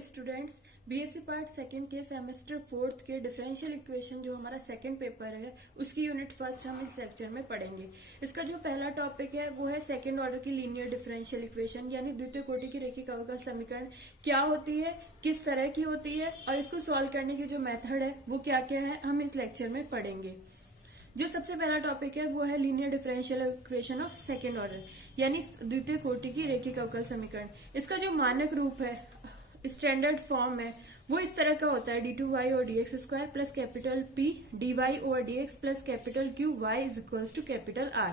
Students, BSc part second के semester fourth के differential equation जो हमारा सेकंड पेपर है उसकी यूनिट फर्स्ट हम इस लेक्चर में पढ़ेंगे। इसका जो पहला टॉपिक है वो है सेकंड ऑर्डर की लीनियर डिफरेंशियल इक्वेशन यानी द्वितीय कोटि की रैखिक अवकल समीकरण क्या होती है, किस तरह की होती है और इसको सॉल्व करने की जो मेथड है वो क्या क्या है, हम इस लेक्चर में पढ़ेंगे। जो सबसे पहला टॉपिक है वो है linear differential equation of second order यानी द्वितीय कोटि की रैखिक अवकल समीकरण। इसका जो मानक रूप है, स्टैंडर्ड फॉर्म है, वो इस तरह का होता है d2y और dx square plus capital P dy over dx plus capital Q y is equals to capital R।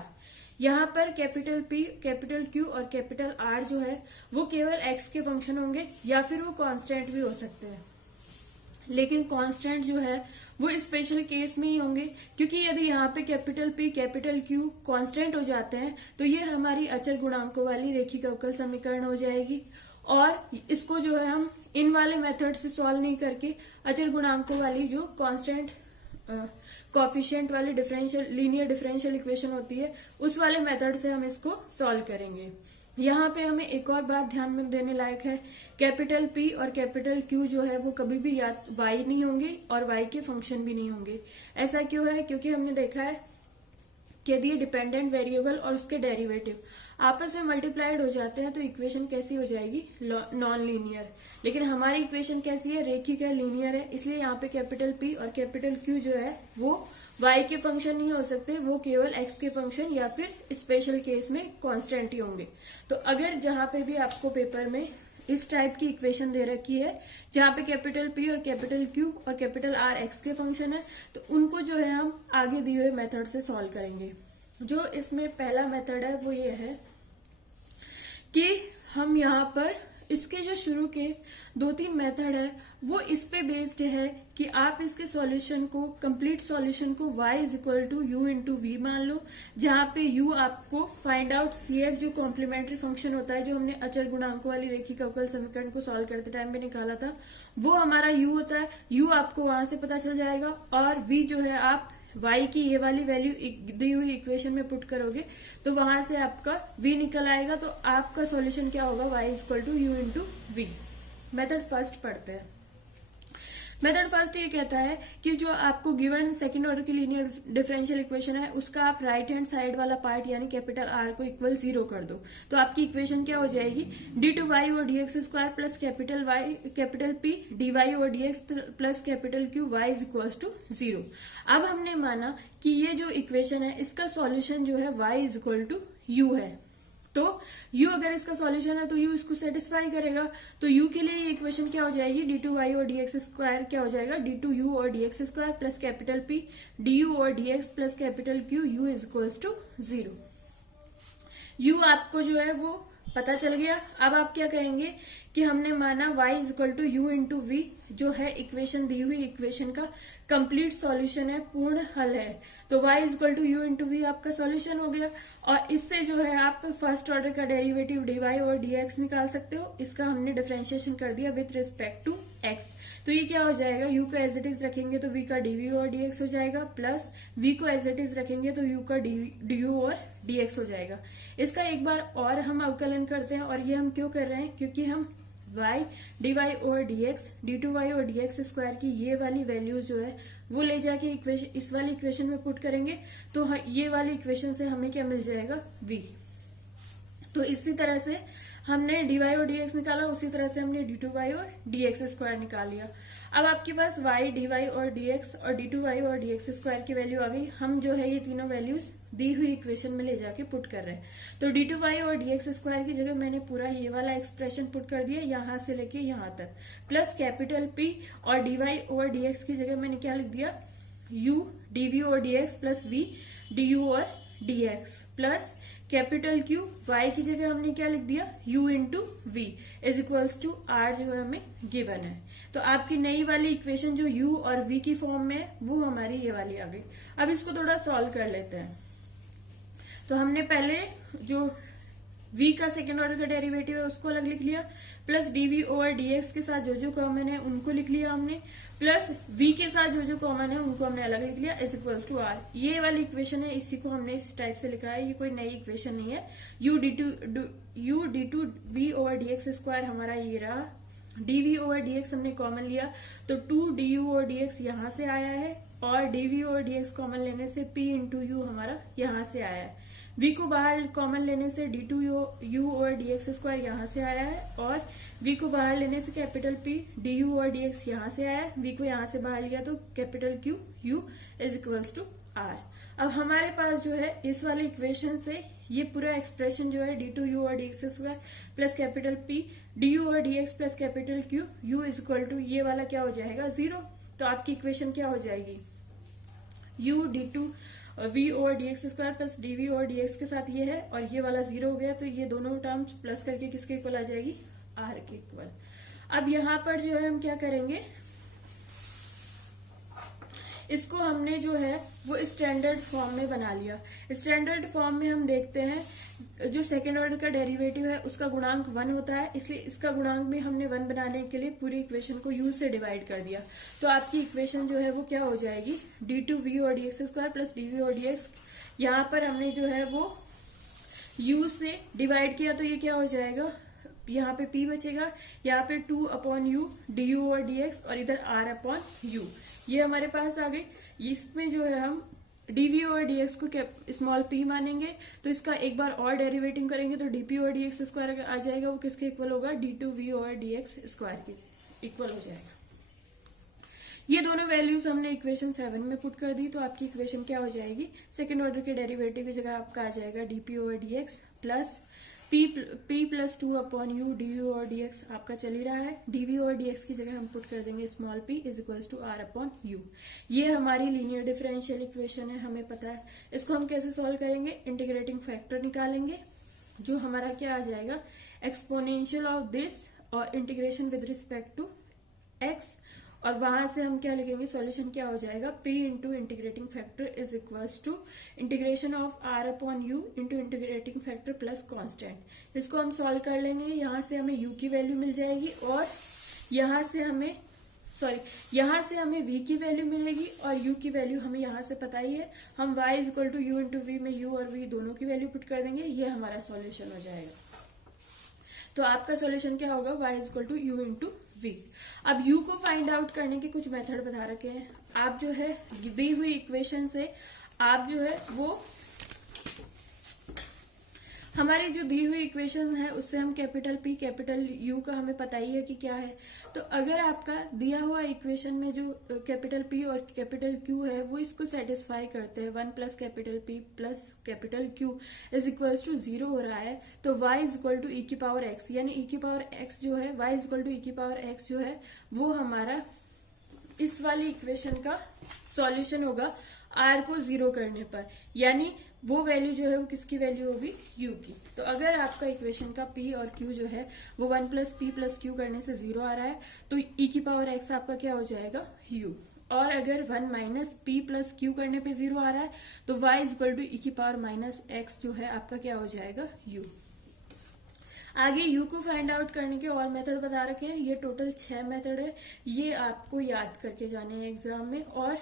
यहाँ पर कैपिटल P, कैपिटल Q और कैपिटल R जो है वो केवल x के फंक्शन होंगे या फिर वो कांस्टेंट भी हो सकते हैं, लेकिन कांस्टेंट जो है वो स्पेशल केस में ही होंगे क्योंकि यदि यहाँ पे capital P, capital Q constant हो जाते हैं तो ये हमारी अचर गुणांकों वाली रैखिक अवकल समीकरण हो जाएगी। और इसको जो है हम इन वाले मेथड से सॉल्व नहीं करके अचर गुणांकों वाली जो कांस्टेंट कोएफिशिएंट वाली लीनियर डिफरेंशियल इक्वेशन होती है उस वाले मेथड से हम इसको सॉल्व करेंगे। यहाँ पे हमें एक और बात ध्यान में देने लायक है, कैपिटल P और कैपिटल Q जो है वो कभी भी या y नहीं होंगे और y के फंक्शन भी नहीं होंगे। ऐसा क्यों है? क्योंकि हमने देखा है कि यदि डिपेंडेंट वेरिएबल और उसके डेरिवेटिव आपस में मल्टीप्लाइड हो जाते हैं तो इक्वेशन कैसी हो जाएगी? Non linear. लेकिन हमारी इक्वेशन कैसी है? रैखिक है, लीनियर है, इसलिए यहाँ पे कैपिटल P और कैपिटल Q जो है वो y के फंक्शन नहीं हो सकते, वो केवल x के फंक्शन या फिर स्पेशल केस में कांस्टेंट ही होंगे। तो अगर जहां पे भी आपको पेपर में इस टाइप की इक्वेशन दे रखी है जहां पे कैपिटल P और कैपिटल Q और कैपिटल R x के फंक्शन है तो उनको जो है हम आगे दिए हुए मेथड से सॉल्व करेंगे। जो इसमें पहला मेथड है वो ये है कि हम यहाँ पर इसके जो शुरू के 2-3 मेथड है वो इस पे बेस्ड है कि आप इसके सॉल्यूशन को, कंप्लीट सॉल्यूशन को y is equal to u into V मान लो, जहां पे u आपको फाइंड आउट CF जो कॉम्प्लीमेंट्री फंक्शन होता है जो हमने अचर गुणांकों वाली रैखिक अवकल समीकरण को सॉल्व करते टाइम पे निकाला था वो हमारा u होता है। u आपको वहां से पता चल जाएगा और v जो है आप y की ये वाली वैल्यू दी हुई इक्वेशन में पुट करोगे तो वहां से आपका v निकल आएगा। तो आपका सॉल्यूशन क्या होगा? y is equal to u into v. Method first पढ़ते हैं। मेथड फर्स्ट ये कहता है कि जो आपको गिवन सेकंड ऑर्डर की लीनियर डिफरेंशियल इक्वेशन है उसका आप राइट हैंड साइड वाला पार्ट यानी कैपिटल R को इक्वल 0 कर दो तो आपकी इक्वेशन क्या हो जाएगी? d2y और dx square plus capital P dy और dx plus capital Q y is equals to 0। अब हमने माना कि ये जो इक्वेशन है इसका सॉल्यूशन जो है y is equal to u है, तो u अगर इसका सॉल्यूशन है तो u इसको सेटिस्फाई करेगा। तो u के लिए ये इक्वेशन क्या हो जाएगी? d2y और dx स्क्वायर क्या हो जाएगा? d2u और dx square plus capital P du और dx plus capital Q u is equals to 0। u आपको जो है वो पता चल गया। अब आप क्या कहेंगे कि हमने माना y is equal to u into v जो है इक्वेशन दी हुई इक्वेशन का कंप्लीट सॉल्यूशन है, पूर्ण हल है। तो y is equal to u into v आपका सॉल्यूशन हो गया और इससे जो है आप फर्स्ट ऑर्डर का डेरिवेटिव dy और dx निकाल सकते हो। इसका हमने डिफरेंशिएशन कर दिया विथ रिस्पेक्ट टू x। तो ये क्या हो जाएगा? u को एज इट इज रखेंगे तो v का dv और dx हो जाएगा प्लस v को एज इट इज रखेंगे तो u का du और dx हो जाएगा। इसका एक बार और हम अवकलन करते हैं और ये हम क्यों कर रहे हैं? क्योंकि हम y dy और dx d2y और dx स्क्वायर की ये वाली वैल्यूज जो है वो ले जाके इक्वेशन इस वाली इक्वेशन में पुट करेंगे तो ये वाली इक्वेशन से हमें क्या मिल जाएगा? v। तो इसी तरह से हमने dy और dx निकाला, उसी तरह से हमने d2y और dx स्क्वायर निकाल लिया। अब आपके पास y dy और dx और d2y और dx स्क्वायर की वैल्यू आ गई। हम जो है ये तीनों वैल्यूज दी हुई इक्वेशन में ले जाके पुट कर रहे हैं। तो d2y और dx स्क्वायर की जगह मैंने पूरा ये वाला एक्सप्रेशन पुट कर दिया यहाँ से लेके यहाँ तक, प्लस कैपिटल P और dy और dx की जगह मैंने क्या लिख दिया? u dv और dx प्लस v du और dx plus capital Q y की जगह हमने क्या लिख दिया? u into v is equals to r जो है हमें गिवन है। तो आपकी नई वाली इक्वेशन जो u और v की फॉर्म में है वो हमारी ये वाली आ गई। अब इसको थोड़ा सॉल्व कर लेते हैं। तो हमने पहले जो v का सेकेंड ऑर्डर का डेरिवेटिव है उसको अलग लिख लिया, प्लस dv ओवर dx के साथ जो कॉमन है उनको लिख लिया हमने, प्लस v के साथ जो कॉमन है उनको हमने अलग लिख लिया इज इक्वल्स टू r। ये वाली इक्वेशन है, इसी को हमने इस टाइप से लिखा है, ये कोई नई इक्वेशन नहीं है। u d2 v over dx square हमारा ये रहा dv ओवर dx हमने कॉमन लिया तो 2du ओवर dx यहाँ से आया है, और dv ओवर dx कॉमन लेने से p इंटू यू हमारा यहाँ से आया है। v को बाहर कॉमन लेने से d2u ओवर dx स्क्वायर यहाँ से आया है, और v को बाहर लेने से capital P du over dx यहाँ से आया है। v को यहाँ से बाहर लिया तो capital Q u is equals to r। अब हमारे पास जो है इस वाले इक्वेशन से ये पूरा एक्सप्रेशन जो है d2u over dx square plus capital P du over dx plus capital Q u is equal to ये वाला क्या हो जाएगा 0। तो आपकी इक्वेशन क्या हो जाएगी, u d2 v over dx square plus dv over dx के साथ ये है, और ये वाला 0 हो गया तो ये दोनों टर्म्स प्लस करके किसके इक्वल आ जाएगी, r के इक्वल। अब यहाँ पर जो है हम क्या करेंगे, इसको हमने जो है वो स्टैंडर्ड फॉर्म में बना लिया। स्टैंडर्ड फॉर्म में हम देखते हैं जो सेकेंड ऑर्डर का डेरिवेटिव है उसका गुणांक 1 होता है, इसलिए इसका गुणांक भी हमने 1 बनाने के लिए पूरी इक्वेशन को u से डिवाइड कर दिया। तो आपकी इक्वेशन जो है वो क्या हो जाएगी, d2v और dx स्क्वायर प्लस dv और dx। यहाँ पर हमने जो है वो u से डिवाइड किया तो ये क्या हो जाएगा, यहाँ पे p बचेगा, यहाँ पे 2/u du और dx, और इधर r/u ये हमारे पास आ गई। इसमें जो है हम dv और dx को स्मॉल p मानेंगे तो इसका एक बार और डेरिवेटिव करेंगे तो dp और dx स्क्वायर आ जाएगा, वो किसके इक्वल होगा, d2v और dx स्क्वायर के इक्वल हो जाएगा। ये दोनों वैल्यूज हमने इक्वेशन 7 में पुट कर दी तो आपकी इक्वेशन क्या हो जाएगी, सेकेंड ऑर्डर के डेरिवेटिव की जगह आपका आ जाएगा dp over dx plus p plus 2/u du और dx आपका चल ही रहा है। dv और dx की जगह हम पुट कर देंगे small p is equals to r/u। ये हमारी लीनियर डिफरेंशियल इक्वेशन है, हमें पता है। इसको हम कैसे सॉल्व करेंगे, इंटीग्रेटिंग फैक्टर निकालेंगे जो हमारा क्या आ जाएगा, एक्सपोनेंशियल ऑफ दिस और integration with respect to x, और वहां से हम क्या लिखेंगे, सॉल्यूशन क्या हो जाएगा, p into integrating factor is equals to integration of r/u into integrating factor plus constant. इसको हम सॉल्व कर लेंगे, यहाँ से हमें u की वैल्यू मिल जाएगी, और यहाँ से हमें v की वैल्यू मिलेगी, और u की वैल्यू हमें यहाँ से पता ही है। हम y is equal to u into v में u और v दोनों की वैल्यू पुट कर देंगे, ये हमारा सॉल्यूशन हो जाएगा। तो आपका सॉल्यूशन क्या होगा, y is equal to u into v। अब u को फाइंड आउट करने के कुछ मेथड बता रखे हैं। आप जो है दी हुई इक्वेशन से आप जो है वो हमारी जो दी हुई इक्वेशन है उससे हम कैपिटल P कैपिटल U का हमें पता ही है कि क्या है। तो अगर आपका दिया हुआ इक्वेशन में जो कैपिटल P और कैपिटल Q है वो इसको सेटिस्फाई करते हैं, 1 plus capital P plus capital Q is equals to 0 हो रहा है, तो y is equal to e की पावर x, यानी e की पावर x जो है, y is equal to e की पावर x जो है वो हमारा इस वाली इक्वेशन का सॉल्यूशन होगा r को 0 करने पर, यानी वो वैल्यू जो है वो किसकी वैल्यू होगी, u की। तो अगर आपका इक्वेशन का p और q जो है वो 1 प्लस p प्लस q करने से 0 आ रहा है तो e की पावर x आपका क्या हो जाएगा, u। और अगर 1 माइनस p प्लस q करने पे 0 आ रहा है तो y is equal to e की पावर माइनस x जो है आपका क्या हो जाएगा, u। आगे u को फाइंड आउट करने के और मेथड बता रखे हैं, ये टोटल 6 मेथड है, ये आपको याद करके जाने हैं एग्जाम में। और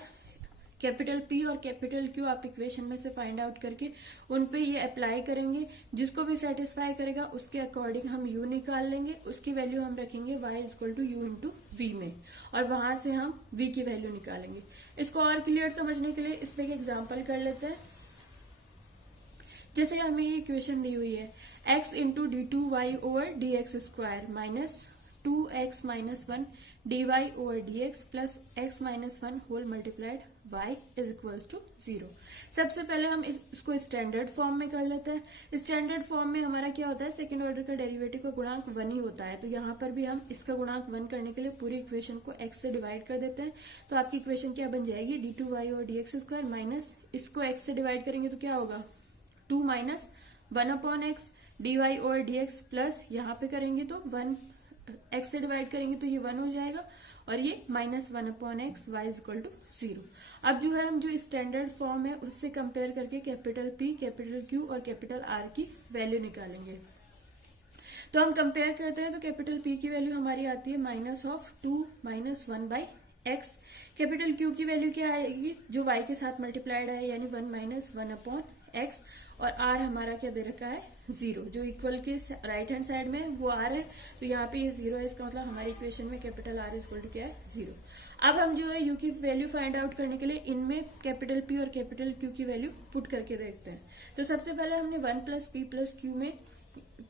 कैपिटल P और कैपिटल Q आप इक्वेशन में से फाइंड आउट करके उन पे ये अप्लाई करेंगे, जिसको भी सेटिस्फाई करेगा उसके अकॉर्डिंग हम u निकाल लेंगे, उसकी वैल्यू हम रखेंगे y is equal to u into v में, और वहां से हम v की वैल्यू निकालेंगे। इसको और क्लियर समझने के लिए इस पे एक एग्जाम्पल कर लेते हैं। जैसे हमें ये इक्वेशन दी हुई है x into d2y over dx square minus 2x minus 1 dy over dx plus x minus 1 whole multiplied y is equals to 0। सबसे पहले हम इसको स्टैंडर्ड फॉर्म में कर लेते हैं। स्टैंडर्ड फॉर्म में हमारा क्या होता है, सेकेंड ऑर्डर का डेरिवेटिव का गुणांक 1 ही होता है, तो यहाँ पर भी हम इसका गुणांक 1 करने के लिए पूरी इक्वेशन को x से डिवाइड कर देते हैं। तो आपकी इक्वेशन क्या बन जाएगी, d2y over dx square minus इसको x से डिवाइड करेंगे तो क्या होगा, 2 minus 1/x dy over dx plus यहाँ पे करेंगे तो 1 x से डिवाइड करेंगे तो ये 1 हो जाएगा, और ये minus 1/x y is equal to 0। अब जो है हम जो स्टैंडर्ड फॉर्म है उससे कंपेयर करके कैपिटल P कैपिटल Q और कैपिटल R की वैल्यू निकालेंगे। तो हम कंपेयर करते हैं तो कैपिटल P की वैल्यू हमारी आती है minus of 2 minus 1/x। Capital Q की वैल्यू क्या आएगी, जो y के साथ मल्टीप्लाइड है, यानी 1 माइनस 1/x एक्स, और आर हमारा क्या दे रखा है 0, जो इक्वल के राइट हैंड साइड में वो आर है, तो यहाँ पे ये 0 है, इसका मतलब हमारी इक्वेशन में capital R is equal to क्या है 0। अब हम जो है यू की वैल्यू फाइंड आउट करने के लिए इनमें कैपिटल पी और कैपिटल क्यू की वैल्यू पुट करके देखते हैं। तो सबसे पहले हमने 1 प्लस पी प्लस क्यू में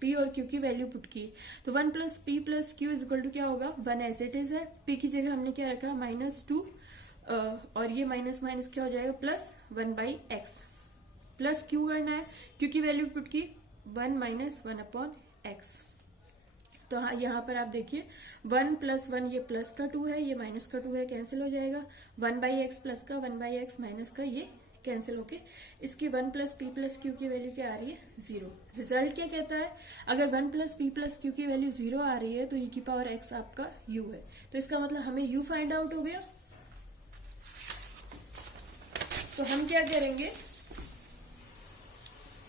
पी और क्यू की वैल्यू पुट की, तो 1 plus P plus Q is equal to क्या होगा 1 एज इट इज है, पी की जगह हमने क्या रखा -2 और ये माइनस माइनस क्या हो जाएगा +1/x, प्लस क्यू करना है, क्यू की वैल्यू पुट की 1 - 1/x। तो हाँ यहाँ पर आप देखिए 1 + 1 ये प्लस का 2 है, ये माइनस का 2 है, कैंसिल हो जाएगा, 1/x प्लस का 1/x माइनस का ये कैंसिल होके इसकी 1 प्लस पी प्लस क्यू की वैल्यू क्या आ रही है 0। रिजल्ट क्या कहता है, अगर 1 प्लस पी प्लस क्यू की वैल्यू 0 आ रही है तो ई की पावर x आपका u है, तो इसका मतलब हमें u फाइंड आउट हो गया। तो हम क्या करेंगे,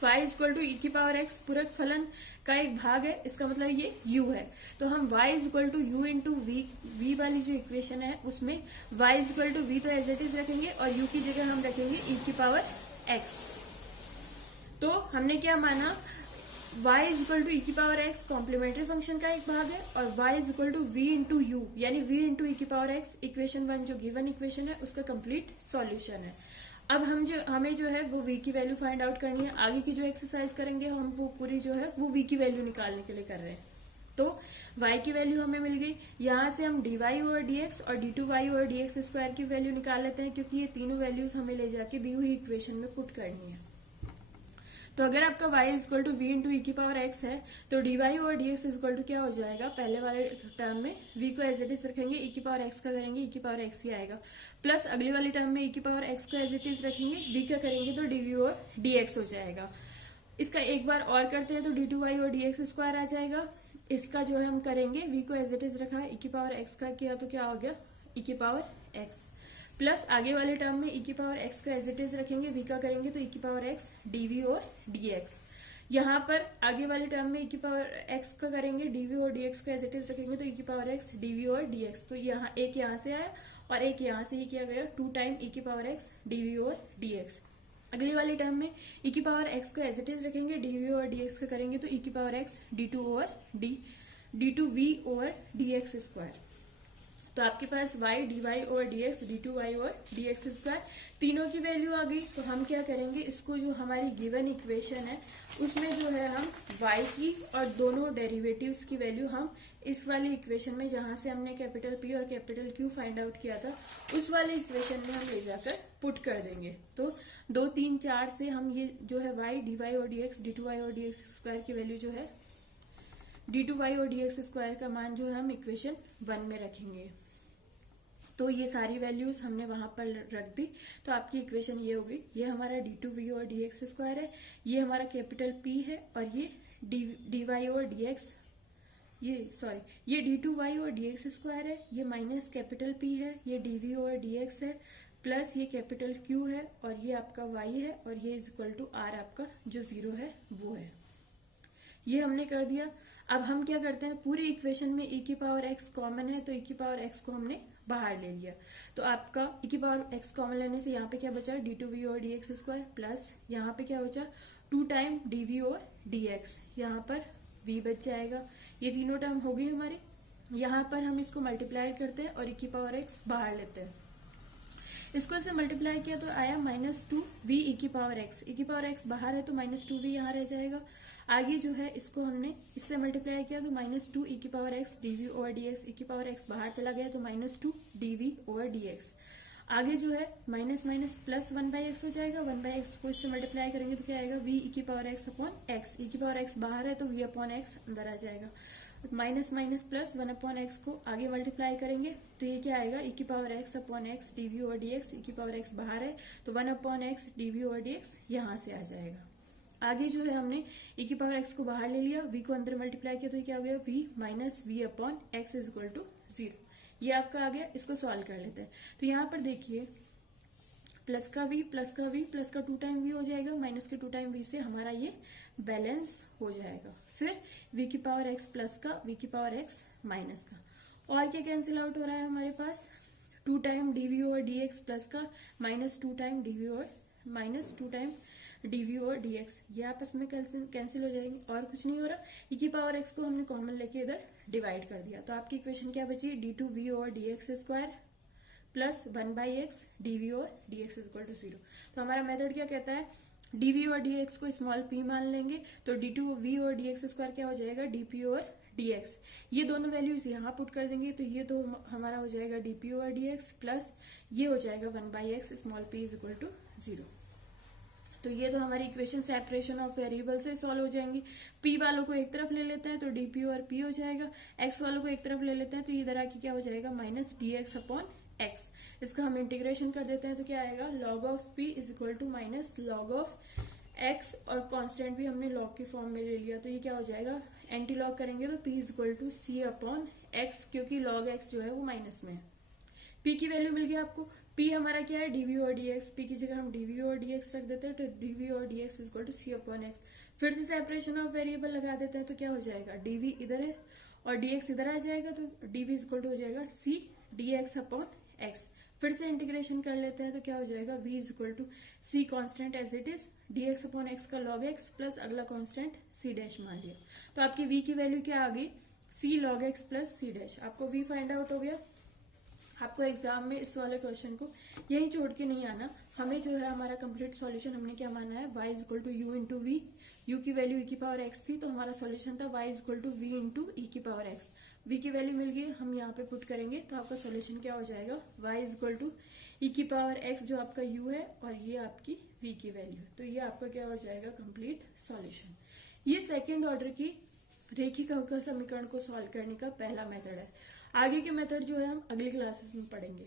y इक्वल टू ई की पावर x पूरक फलन का एक भाग है, इसका मतलब ये u है, तो हम y equal to u into v वाली जो इक्वेशन है उसमें y इक्वल टू वी तो एज इट इज रखेंगे और u की जगह हम रखेंगे ई की पावर x। तो हमने क्या माना, y इक्वल टू ई की पावर x कॉम्प्लीमेंट्री फंक्शन का एक भाग है और y equal to v into u यानी v इंटू ई की पावर x इक्वेशन 1 जो गिवन इक्वेशन है उसका कंप्लीट सॉल्यूशन है। अब हमें जो है वो v की वैल्यू फाइंड आउट करनी है, आगे की जो एक्सरसाइज करेंगे हम वो पूरी जो है वो v की वैल्यू निकालने के लिए कर रहे हैं। तो y की वैल्यू हमें मिल गई, यहाँ से हम dy ओवर dx और d2y ओवर dx स्क्वायर की वैल्यू निकाल लेते हैं, क्योंकि ये तीनों वैल्यूज हमें ले जाके दी हुई इक्वेशन में पुट करनी है। तो अगर आपका y equal to v into e की पावर x है तो dy over dx equal to क्या हो जाएगा, पहले वाले टर्म में v को एज इट इज रखेंगे, ई की पावर x का करेंगे ई की पावर x ही आएगा, प्लस अगली वाली टर्म में ई की पावर x को एज इट इज रखेंगे, v का करेंगे तो dv ओवर dx हो जाएगा। इसका एक बार और करते हैं तो d2y और dx स्क्वायर आ जाएगा। इसका जो है हम करेंगे, v को एज इट इज रखा है, ई की पावर x का किया तो क्या हो गया ई की पावर x, प्लस आगे वाले टर्म में ई की पावर x को एज इट इज रखेंगे, v का करेंगे तो ई की पावर x dv और dx। यहाँ पर आगे वाले टर्म में ई की पावर x का करेंगे, dv और dx को एज इट इज रखेंगे तो ई की पावर x dv और dx। तो यहाँ एक यहाँ से आया और एक यहाँ से ही किया गया, 2 टाइम ई की पावर x dv और dx। अगली वाली टर्म में ई की पावर x को एज इट इज रखेंगे, dv और dx का करेंगे तो ई की power x d2v over dx square. तो आपके पास y dy over dx d2y over dx square तीनों की वैल्यू आ गई। तो हम क्या करेंगे, इसको जो हमारी गिवन इक्वेशन है उसमें जो है हम y की और दोनों डेरिवेटिव्स की वैल्यू हम इस वाली इक्वेशन में जहां से हमने कैपिटल P और कैपिटल Q फाइंड आउट किया था उस वाली इक्वेशन में हम ले जाकर पुट कर देंगे। तो 2 3 4 से हम ये जो है y dy और dx d2y और dx स्क्वायर की वैल्यू जो है d2y और dx स्क्वायर का मान जो है हम इक्वेशन 1 में रखेंगे। तो ये सारी वैल्यूज हमने वहां पर रख दी, तो आपकी इक्वेशन ये होगी, ये हमारा d2v और dx स्क्वायर है, ये हमारा कैपिटल P है और ये dy और dx ये d2y और dx स्क्वायर है, ये माइनस कैपिटल P है, ये dv और dx है, प्लस ये कैपिटल Q है और ये आपका y है और ये इज इक्वल टू r आपका जो 0 है वो है। ये हमने कर दिया। अब हम क्या करते हैं, पूरी इक्वेशन में e की पावर x कॉमन है तो e की पावर x को हमने बाहर ले लिया, तो आपका e की पावर x कॉमन लेने से यहाँ पे क्या बचा d2v और dx स्क्वायर, प्लस यहाँ पे क्या बचा 2 टाइम dv और dx, यहाँ पर v बच जाएगा। ये तीनों टर्म हो गई हमारी, यहाँ पर हम इसको मल्टीप्लाई करते हैं और e की पावर x बाहर लेते हैं। इसको से मल्टीप्लाई किया तो आया -2v ई की पावर x बाहर है तो -2v यहाँ रह जाएगा। आगे जो है इसको हमने इससे मल्टीप्लाई किया तो -2 ई की power x dv over dx, ई की पावर x बाहर चला गया तो -2 dv ओवर dx। आगे जो है माइनस माइनस प्लस 1/x हो जाएगा, 1/x को इससे मल्टीप्लाई करेंगे तो क्या आएगा v ई की पावर x अपॉन x, ई की पावर x बाहर है तो v अपॉन x अंदर आ जाएगा। Minus minus plus 1 upon x को आगे मल्टीप्लाई करेंगे तो ये क्या आएगा, ई की power x upon x dv over dx, ई की पावर x बाहर है तो 1 upon x dv over dx यहाँ से आ जाएगा। आगे जो है हमने ई की पावर x को बाहर ले लिया, v को अंदर मल्टीप्लाई किया तो ये क्या हो गया, v minus v upon x is equal to 0। ये आपका आ गया, इसको सॉल्व कर लेते हैं। तो यहाँ पर देखिए प्लस का v प्लस का v प्लस का 2 टाइम v हो जाएगा, माइनस के 2 टाइम v से हमारा ये बैलेंस हो जाएगा। फिर v की पावर x प्लस का v की पावर x माइनस का, और क्या कैंसिल आउट हो रहा है हमारे पास 2 time dv over dx plus का -2 time dv over -2 time dv और dx, ये आपस में कैंसिल हो जाएंगे और कुछ नहीं हो रहा। e की पावर x को हमने कॉमन लेके इधर डिवाइड कर दिया, तो आपकी इक्वेशन क्या बची, d2v और dx square plus 1/x dv और dx इक्वल टू 0। तो हमारा मेथड क्या कहता है, dv और dx को स्मॉल p मान लेंगे, तो d2v और dx स्क्वायर क्या हो जाएगा, dp और dx। ये दोनों वैल्यूज यहाँ पुट कर देंगे, तो ये तो हमारा हो जाएगा dp और dx प्लस ये हो जाएगा 1/x small p is equal to 0। तो ये तो हमारी इक्वेशन सेपरेशन ऑफ वेरिएबल से सॉल्व हो जाएंगी। p वालों को एक तरफ ले लेते हैं तो dp और p हो जाएगा, x वालों को एक तरफ ले लेते हैं तो इधर आके क्या हो जाएगा, माइनस dx अपॉन x। इसका हम इंटीग्रेशन कर देते हैं तो क्या आएगा, log of p is equal to minus log of x, और कांस्टेंट भी हमने log के फॉर्म में ले लिया, तो ये क्या हो जाएगा, एंटी लॉग करेंगे तो p is equal to c upon x, क्योंकि log x जो है वो माइनस में है। p की वैल्यू मिल गई आपको, p हमारा क्या है, dv और dx, p की जगह हम dv और dx रख देते हैं, तो dv और dx is equal to c upon x। फिर से सेपरेशन ऑफ वेरिएबल लगा देते हैं तो क्या हो जाएगा, dv इधर है और dx इधर आ जाएगा, तो dv इज इक्वल टू हो जाएगा c dx अपॉन x। फिर से इंटीग्रेशन कर लेते हैं तो क्या हो जाएगा, v is equal to c constant as it is dx upon x का log x प्लस अगला कांस्टेंट c डैश मान लिया, तो आपकी v की वैल्यू क्या आ गई, c log x plus c dash. आपको v फाइंड आउट हो गया। आपको एग्जाम में इस वाले क्वेश्चन को यही छोड़ के नहीं आना, हमें जो है हमारा कंप्लीट सॉल्यूशन हमने क्या माना है, y is equal to u into v. u की वैल्यू e की पावर x थी, तो हमारा सॉल्यूशन था y is equal to v into e की पावर x। v की वैल्यू मिल गई, हम यहाँ पे पुट करेंगे तो आपका सॉल्यूशन क्या हो जाएगा, y is equal to e की पावर x जो आपका u है और ये आपकी v की वैल्यू है, तो ये आपका क्या हो जाएगा, कंप्लीट सॉल्यूशन। ये सेकेंड ऑर्डर की रेखीय अवकल समीकरण को सॉल्व करने का पहला मेथड है। आगे के मेथड जो है हम अगली क्लासेस में पढ़ेंगे।